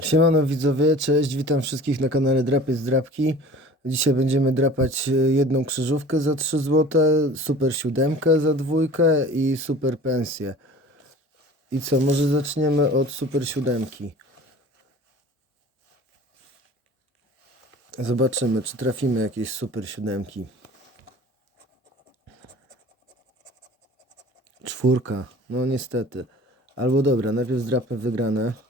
Siemano widzowie, cześć, witam wszystkich na kanale Drapie z Drapki. Dzisiaj będziemy drapać e, jedną krzyżówkę za 3 zł, super siódemkę za dwójkę i super pensję. I co, może zaczniemy od super siódemki. Zobaczymy, czy trafimy jakieś super siódemki. Czwórka, no niestety. Albo dobra, najpierw zdrapmy wygrane.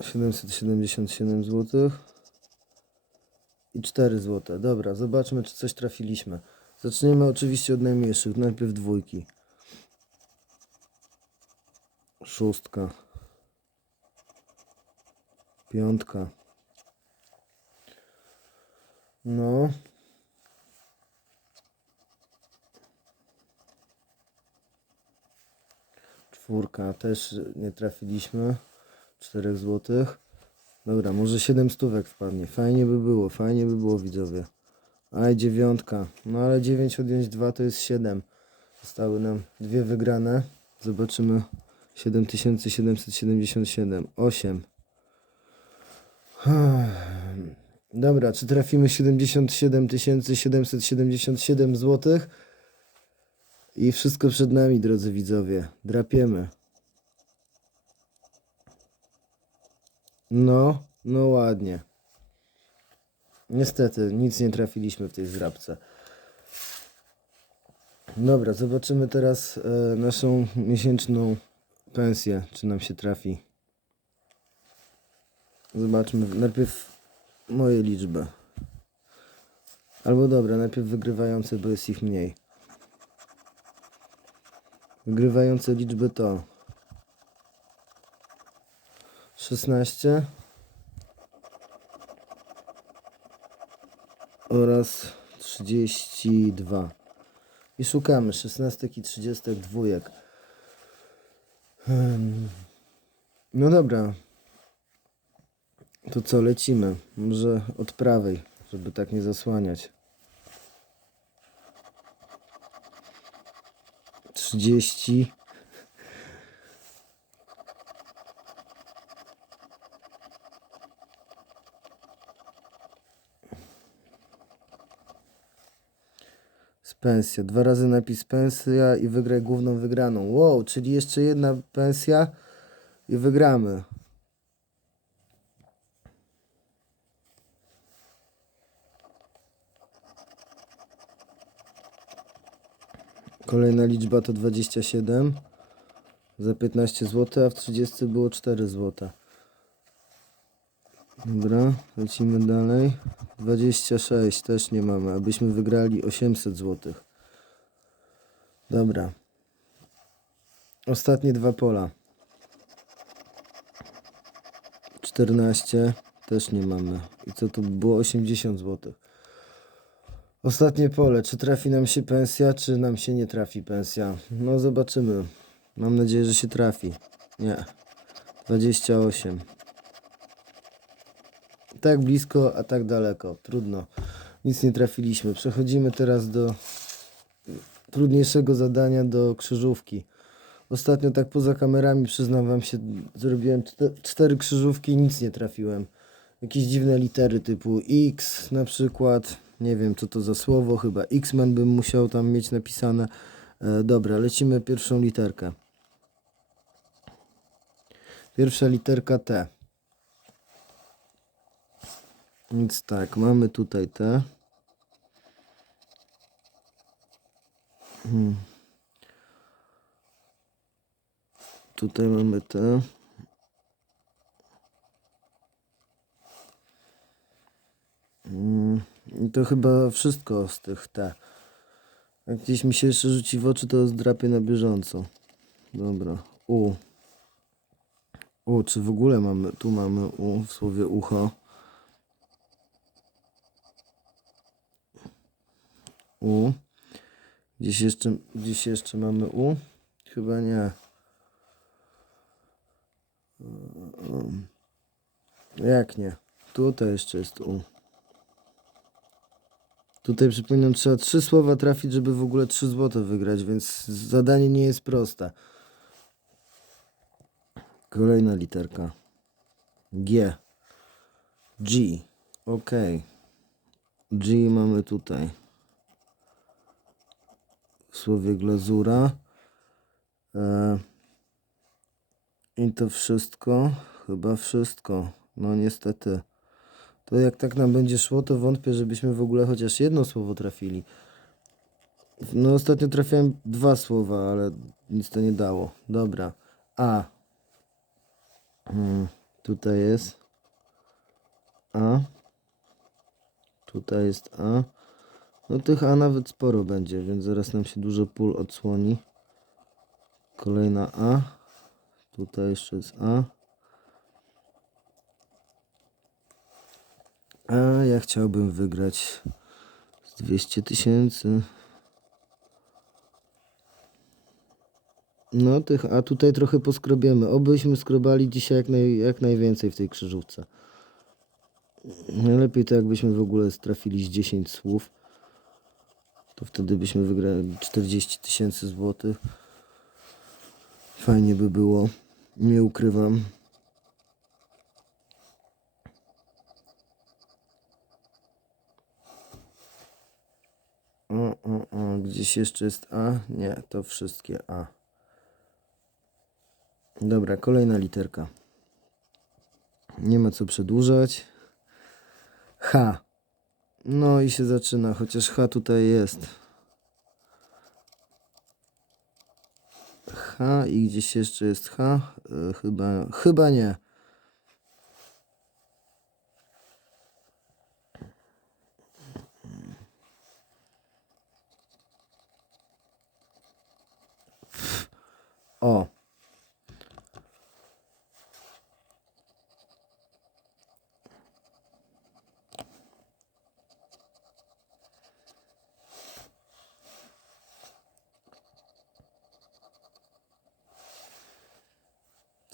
777 zł i 4 zł. Dobra, zobaczmy czy coś trafiliśmy. Zaczniemy oczywiście od najmniejszych. Najpierw dwójki. Szóstka. Piątka. No. Czwórka też nie trafiliśmy. 4 złotych. Dobra, może 7 stówek wpadnie. Fajnie by było, fajnie by było widzowie. Aj, dziewiątka. No ale 9 odjąć 2 to jest 7. Zostały nam dwie wygrane. Zobaczymy. 7777. 8. Dobra, czy trafimy 77 777 zł? I wszystko przed nami, drodzy widzowie. Drapiemy. No, no ładnie. Niestety, nic nie trafiliśmy w tej zrabce. Dobra, zobaczymy teraz e, naszą miesięczną pensję, czy nam się trafi. Zobaczmy najpierw moje liczby. Albo dobra, najpierw wygrywające, bo jest ich mniej. Wygrywające liczby to 16 oraz 32. I szukamy 16 i 32. Hmm. No dobra. To co, lecimy? Może od prawej, żeby tak nie zasłaniać. 30 pensja. Dwa razy napis pensja i wygraj główną wygraną. Wow, czyli jeszcze jedna pensja i wygramy. Kolejna liczba to 27 za 15 zł, a w 30 było 4 zł. Dobra, lecimy dalej. 26 też nie mamy, abyśmy wygrali 800 zł. Dobra. Ostatnie dwa pola. 14 też nie mamy. I co by było 80 zł. Ostatnie pole. Czy trafi nam się pensja, czy nam się nie trafi pensja? No zobaczymy. Mam nadzieję, że się trafi. Nie. 28. Tak blisko, a tak daleko. Trudno. Nic nie trafiliśmy. Przechodzimy teraz do trudniejszego zadania, do krzyżówki. Ostatnio tak poza kamerami, przyznam wam się, zrobiłem czte- cztery krzyżówki i nic nie trafiłem. Jakieś dziwne litery typu X na przykład. Nie wiem co to za słowo, chyba X-Men bym musiał tam mieć napisane. E, dobra, lecimy pierwszą literkę. Pierwsza literka T. Więc tak, mamy tutaj T. Hmm. Tutaj mamy T. Mm, I to chyba wszystko z tych T. Jak gdzieś mi się jeszcze rzuci w oczy, to zdrapię na bieżąco. Dobra. U. U, czy w ogóle mamy, tu mamy U w słowie ucho. U. Gdzieś jeszcze, gdzieś jeszcze mamy U? Chyba nie. Jak nie? Tutaj jeszcze jest U. Tutaj przypominam, trzeba trzy słowa trafić, żeby w ogóle 3 złote wygrać, więc zadanie nie jest proste. Kolejna literka. G. G. Ok. G mamy tutaj. Słowie glazura. E, I to wszystko. Chyba wszystko. No niestety. To jak tak nam będzie szło, to wątpię, żebyśmy w ogóle chociaż jedno słowo trafili. No ostatnio trafiłem dwa słowa, ale nic to nie dało. Dobra. A. Mm, tutaj jest A. Tutaj jest A. No tych A nawet sporo będzie, więc zaraz nam się dużo pól odsłoni. Kolejna A. Tutaj jeszcze jest A. A ja chciałbym wygrać z 200 tysięcy. No tych, a tutaj trochę poskrobiemy. Obyśmy skrobali dzisiaj jak, naj, jak najwięcej w tej krzyżówce. Najlepiej to jakbyśmy w ogóle strafili z 10 słów. To wtedy byśmy wygrali 40 tysięcy złotych. Fajnie by było. Nie ukrywam. O, o, o, gdzieś jeszcze jest A? Nie, to wszystkie A. Dobra, kolejna literka. Nie ma co przedłużać. H. No i się zaczyna, chociaż H tutaj jest. H i gdzieś jeszcze jest H? E, chyba, chyba nie. O.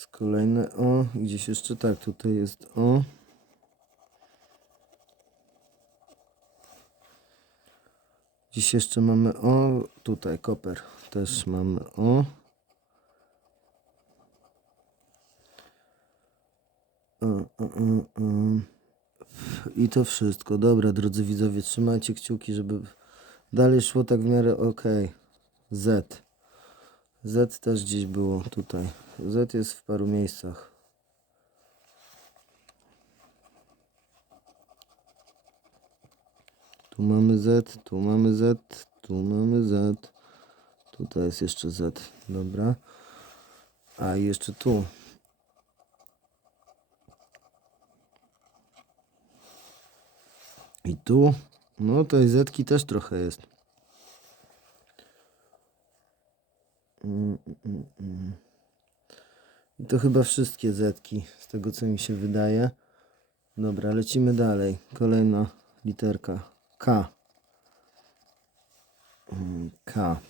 Jest Kolejne O. Gdzieś jeszcze tak, tutaj jest O. Dziś jeszcze mamy O. Tutaj koper. Też mamy O. I to wszystko. Dobra, drodzy widzowie, trzymajcie kciuki, żeby dalej szło tak w miarę ok. Z. Z też gdzieś było tutaj. Z jest w paru miejscach. Tu mamy Z, tu mamy Z, tu mamy Z. Tutaj jest jeszcze Z. Dobra. A jeszcze tu. I tu. No tej zetki też trochę jest. Mm, mm, mm. I to chyba wszystkie zetki, z tego co mi się wydaje. Dobra, lecimy dalej. Kolejna literka. K. Mm, K.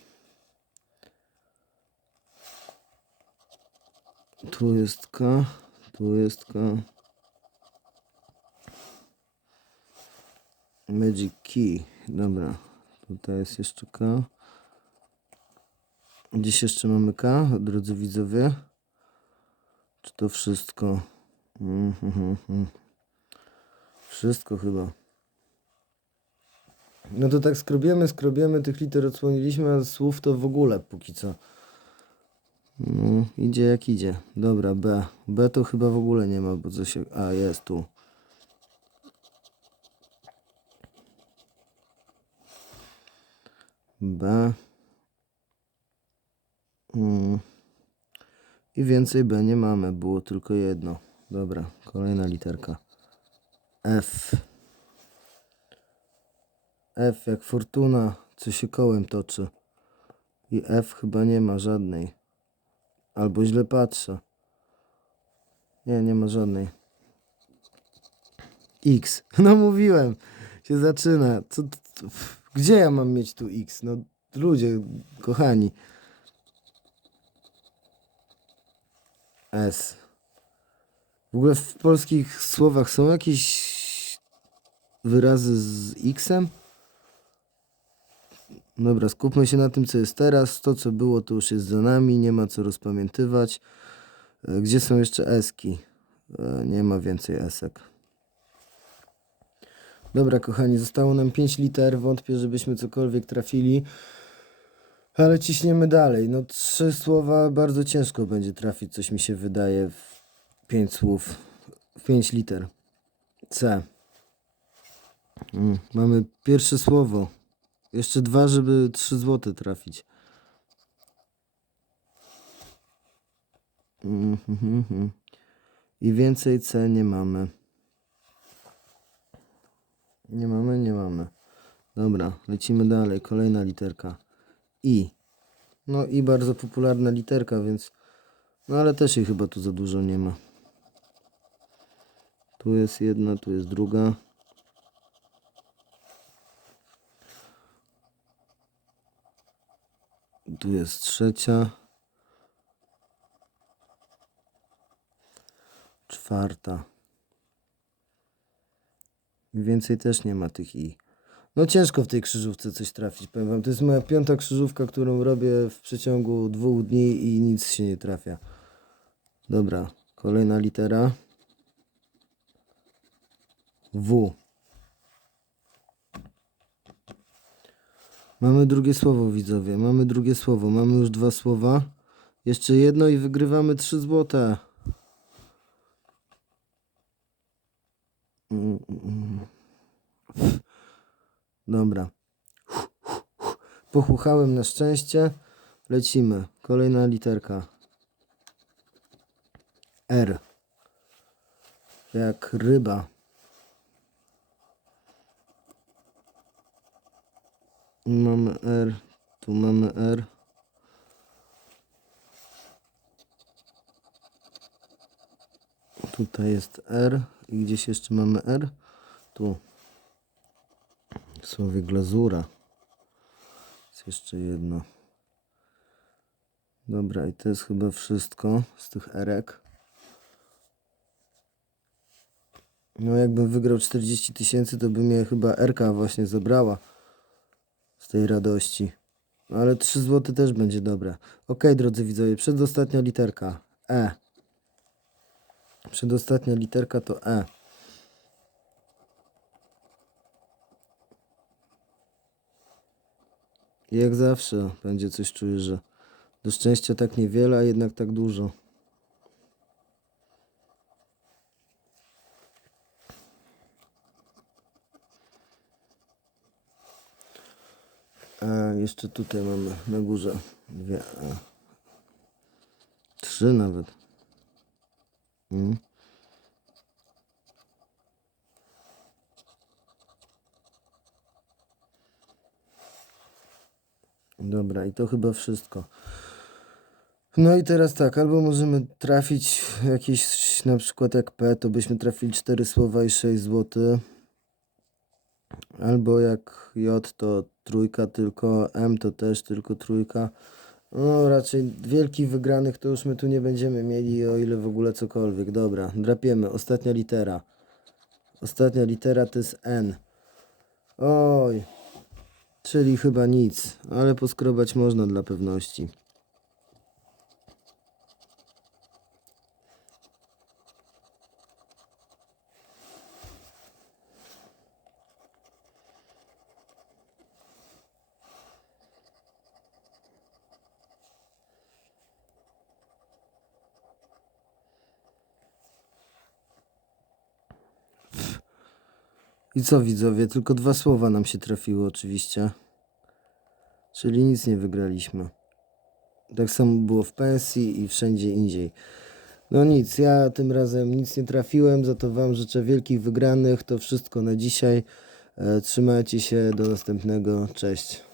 Tu jest K. Tu jest K. Magic Key. Dobra. Tutaj jest jeszcze K. Gdzieś jeszcze mamy K, drodzy widzowie. Czy to wszystko? Mhm, mhm, mhm. Wszystko chyba. No to tak skrobiemy, skrobiemy, tych liter odsłoniliśmy, a słów to w ogóle póki co. No, idzie jak idzie. Dobra, B. B to chyba w ogóle nie ma, bo co się... A, jest tu. B. Mm. I więcej B nie mamy, było tylko jedno. Dobra, kolejna literka. F. F jak fortuna, co się kołem toczy. I F chyba nie ma żadnej. Albo źle patrzę. Nie, nie ma żadnej. X. No mówiłem. Się zaczyna. Co, gdzie ja mam mieć tu X? No ludzie, kochani. S. W ogóle w polskich słowach są jakieś wyrazy z X-em? Dobra, skupmy się na tym, co jest teraz. To, co było, to już jest za nami. Nie ma co rozpamiętywać. E, Gdzie są jeszcze eski? E, Nie ma więcej esek. Dobra, kochani, zostało nam 5 liter. Wątpię, żebyśmy cokolwiek trafili. Ale ciśniemy dalej. No, trzy słowa bardzo ciężko będzie trafić, coś mi się wydaje, w 5 słów, w 5 liter. C. Mm, mamy pierwsze słowo. Jeszcze dwa, żeby 3 złote trafić. Mhm, mhm, mhm. I więcej C nie mamy. Nie mamy, nie mamy. Dobra, lecimy dalej. Kolejna literka. I. No i bardzo popularna literka, więc. No ale też jej chyba tu za dużo nie ma. Tu jest jedna, tu jest druga. Tu jest trzecia. Czwarta. Więcej też nie ma tych i. No ciężko w tej krzyżówce coś trafić, powiem wam. To jest moja piąta krzyżówka, którą robię w przeciągu dwóch dni i nic się nie trafia. Dobra, kolejna litera. W. Mamy drugie słowo, widzowie. Mamy drugie słowo. Mamy już dwa słowa. Jeszcze jedno i wygrywamy trzy złote. Mm, mm, mm. Dobra. Pochuchałem na szczęście. Lecimy. Kolejna literka. R. Jak ryba. Mamy R. Tu mamy R. Tutaj jest R. I gdzieś jeszcze mamy R. Tu. Słowie glazura. Jest jeszcze jedno. Dobra, i to jest chyba wszystko z tych erek. No, jakbym wygrał 40 tysięcy, to by mnie chyba Erka właśnie zabrała z tej radości. No, ale 3 zł też będzie dobre. Ok, drodzy widzowie, przedostatnia literka. E. Przedostatnia literka to E. jak zawsze będzie coś czuję, że do szczęścia tak niewiele, a jednak tak dużo. A jeszcze tutaj mamy na górze dwie. A. Trzy nawet. Mm. Dobra, i to chyba wszystko. No i teraz tak, albo możemy trafić jakieś, na przykład jak P, to byśmy trafili 4 słowa i 6 zł. Albo jak J to trójka tylko, M to też tylko trójka. No raczej wielkich wygranych to już my tu nie będziemy mieli, o ile w ogóle cokolwiek. Dobra, drapiemy. Ostatnia litera. Ostatnia litera to jest N. Oj, czyli chyba nic, ale poskrobać można dla pewności. I co widzowie, tylko dwa słowa nam się trafiły oczywiście. Czyli nic nie wygraliśmy. Tak samo było w pensji i wszędzie indziej. No nic, ja tym razem nic nie trafiłem, za to wam życzę wielkich wygranych. To wszystko na dzisiaj. E, Trzymajcie się, do następnego, cześć.